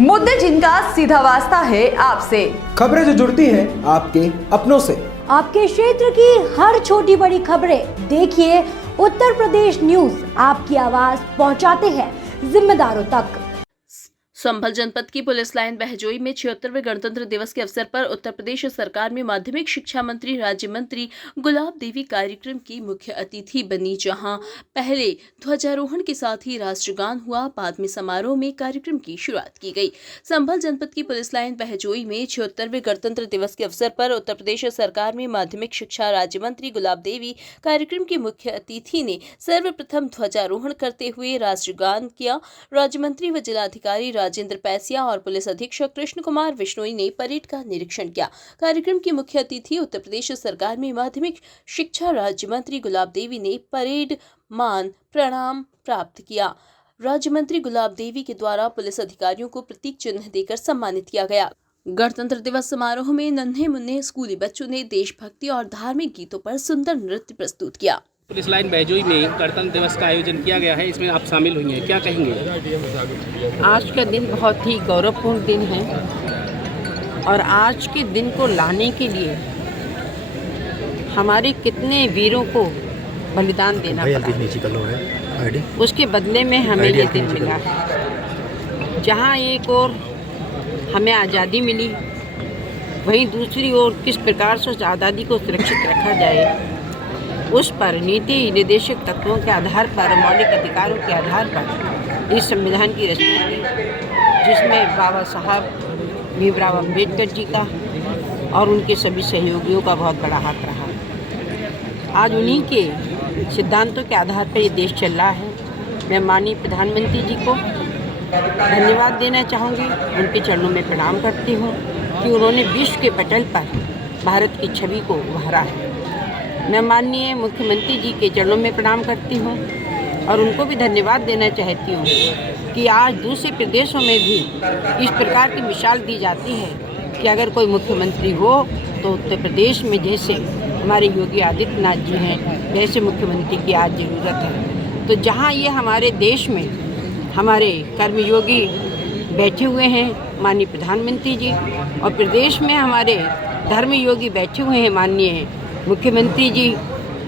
मुद्दे जिनका सीधा वास्ता है आपसे, खबरें जो जुड़ती है आपके अपनों से, आपके क्षेत्र की हर छोटी बड़ी खबरें देखिए उत्तर प्रदेश न्यूज आपकी आवाज पहुंचाते हैं जिम्मेदारों तक। संभल जनपद की पुलिस लाइन बहजोई में 76वें गणतंत्र दिवस के अवसर पर उत्तर प्रदेश सरकार में माध्यमिक शिक्षा मंत्री राज्य मंत्री गुलाब देवी कार्यक्रम की मुख्य अतिथि बनी, जहां पहले ध्वजारोहण के साथ ही राष्ट्रगान हुआ। बाद में समारोह में कार्यक्रम की शुरुआत की गई। संभल जनपद की पुलिस लाइन बहजोई में 76वें गणतंत्र दिवस के अवसर पर उत्तर प्रदेश सरकार में माध्यमिक शिक्षा राज्य मंत्री गुलाब देवी कार्यक्रम की मुख्य अतिथि ने सर्वप्रथम ध्वजारोहण करते हुए राष्ट्रगान किया। राज्य मंत्री व जिलाधिकारी राजेंद्र पैसिया और पुलिस अधीक्षक कृष्ण कुमार विश्नोई ने परेड का निरीक्षण किया। कार्यक्रम की मुख्य अतिथि उत्तर प्रदेश सरकार में माध्यमिक शिक्षा राज्य मंत्री गुलाब देवी ने परेड मान प्रणाम प्राप्त किया। राज्य मंत्री गुलाब देवी के द्वारा पुलिस अधिकारियों को प्रतीक चिन्ह देकर सम्मानित किया गया। गणतंत्र दिवस समारोह में नन्हे मुन्ने स्कूली बच्चों ने देशभक्ति और धार्मिक गीतों पर सुंदर नृत्य प्रस्तुत किया। पुलिस लाइन बहजोई में गणतंत्र दिवस का आयोजन किया गया है, इसमें आप शामिल हुई हैं, क्या कहेंगे? आज का दिन बहुत ही गौरवपूर्ण दिन है और आज के दिन को लाने के लिए हमारे कितने वीरों को बलिदान देना पड़ा, उसके बदले में हमें ये दिन मिला है। जहाँ एक और हमें आज़ादी मिली, वहीं दूसरी ओर किस प्रकार से उस आज़ादी को सुरक्षित रखा जाए, उस पर नीति निर्देशक तत्वों के आधार पर, मौलिक अधिकारों के आधार पर इस संविधान की रचना की, जिसमें बाबा साहब भीमराव अम्बेडकर जी का और उनके सभी सहयोगियों का बहुत बड़ा हाथ रहा। आज उन्हीं के सिद्धांतों के आधार पर ये देश चल रहा है। मैं माननीय प्रधानमंत्री जी को धन्यवाद देना चाहूँगी, उनके चरणों में प्रणाम करती हूँ कि उन्होंने विश्व के पटल पर भारत की छवि को उभारा है। मैं माननीय मुख्यमंत्री जी के चरणों में प्रणाम करती हूँ और उनको भी धन्यवाद देना चाहती हूँ कि आज दूसरे प्रदेशों में भी इस प्रकार की मिसाल दी जाती है कि अगर कोई मुख्यमंत्री हो तो उत्तर प्रदेश में जैसे हमारे योगी आदित्यनाथ जी हैं, वैसे मुख्यमंत्री की आज ज़रूरत है। तो जहाँ ये हमारे देश में हमारे कर्मयोगी बैठे हुए हैं माननीय प्रधानमंत्री जी, और प्रदेश में हमारे धर्मयोगी बैठे हुए हैं माननीय मुख्यमंत्री जी,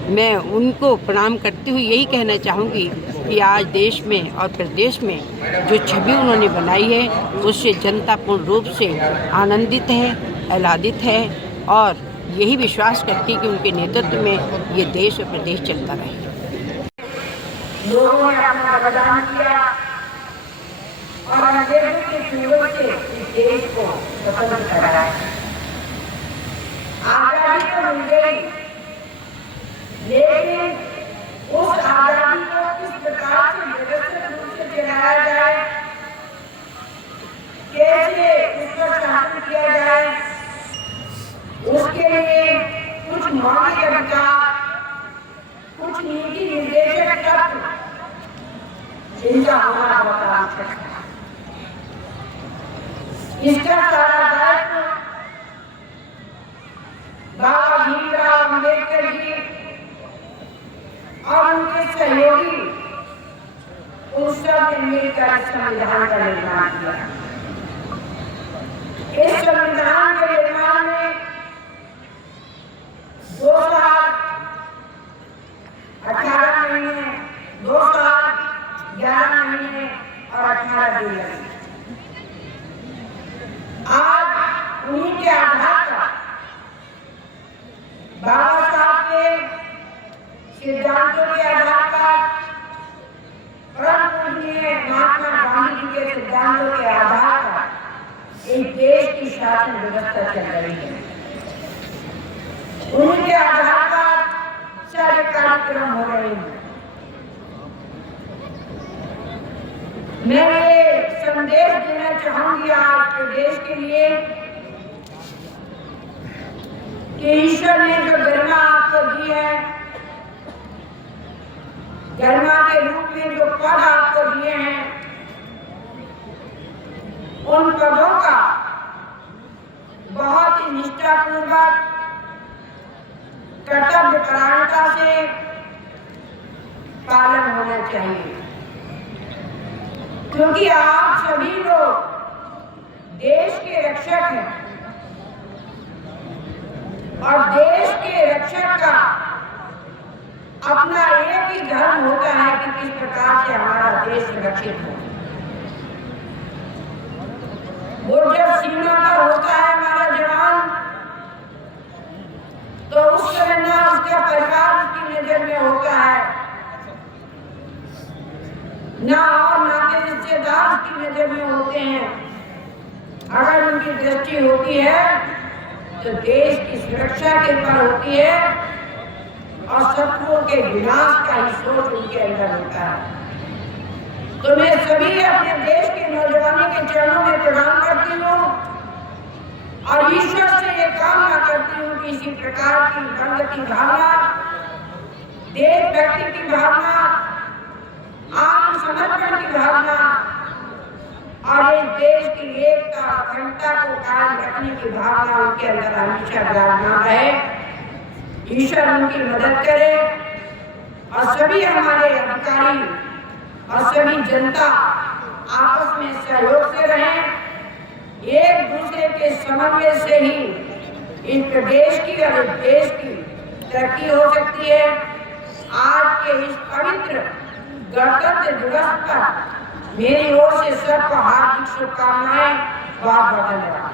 मैं उनको प्रणाम करते हुए यही कहना चाहूँगी कि आज देश में और प्रदेश में जो छवि उन्होंने बनाई है उससे जनता पूर्ण रूप से आनंदित है, आह्लादित है और यही विश्वास करती है कि उनके नेतृत्व में ये देश और प्रदेश चलता रहे। लोगों ने अपना बलिदान किया और अंग्रेजों के सहयोग से इस देश को स्वतंत्र कराया। आजादी तो मिल गई, लेकिन उस आजादी को किस प्रकार से व्यवस्थित रूप से चलाया जाए, कैसे उसका शासन किया जाए, उसके लिए कुछ मौलिक अधिकार, कुछ नीति निर्देशक तत्व, इनका होना बहुत आवश्यक है। इसका सारा दायित्व बाबा भीमराव अम्बेडकर जी और उनके सहयोगी उन सब ने मिलकर संविधान का निर्माण किया। इस संविधान के निर्माण में 2 साल 18 महीने, 2 साल 11 महीने और 18 दिन लगे। आज उन्हीं के आधार पर बाबा साहब के सिद्धांतों के आधार पर, परम पूजनीय महात्मा गांधी जी के सिद्धांतों के आधार पर इस देश की शासन व्यवस्था चल रही है। उनके आधार पर सारे कार्यक्रम हो रहे हैं। मैं ये संदेश देना चाहूंगी आज के देश के लिए कि ईश्वर ने जो गरिमा आपको दी है, गरिमा के रूप में जो पद आपको दिए हैं, उन पदों का बहुत ही निष्ठापूर्वक, कर्तव्य परायणता से पालन होना चाहिए, क्योंकि आप सभी लोग और देश के रक्षक का अपना एक ही धर्म होता है कि किस प्रकार से हमारा देश सुरक्षित हो। वो जब सीमा पर होता है हमारा जवान, तो उस समय ना उसका परिवार उसकी नजर में होता है, ना और नाते रिश्तेदार उसकी नजर में होते हैं। अगर उनकी दृष्टि होती है तो देश की सुरक्षा के ऊपर होती है और शत्रुओं के विनाश का ही सोच उनके अंदर होता है। तो मैं सभी अपने देश के नौजवानों के चरणों में प्रणाम करती हूँ और ईश्वर से ये कामना करती हूँ कि इसी प्रकार की संगत की भावना, देशभक्ति की भावना, आत्मसमर्पण की भावना और इस देश की एकता अखंडता को कायम रखने की भावना उनके अंदर हमेशा विराजमान रहे। ईश्वर उनकी मदद करे और सभी हमारे अधिकारी और सभी जनता आपस में सहयोग से रहें। एक दूसरे के समन्वय से ही इस प्रदेश की और इस देश की तरक्की हो सकती है। आज के इस पवित्र गणतंत्र दिवस पर मेरी ओर से सबको हार्दिक शुभकामनाएं। बहुत बहुत धन्यवाद।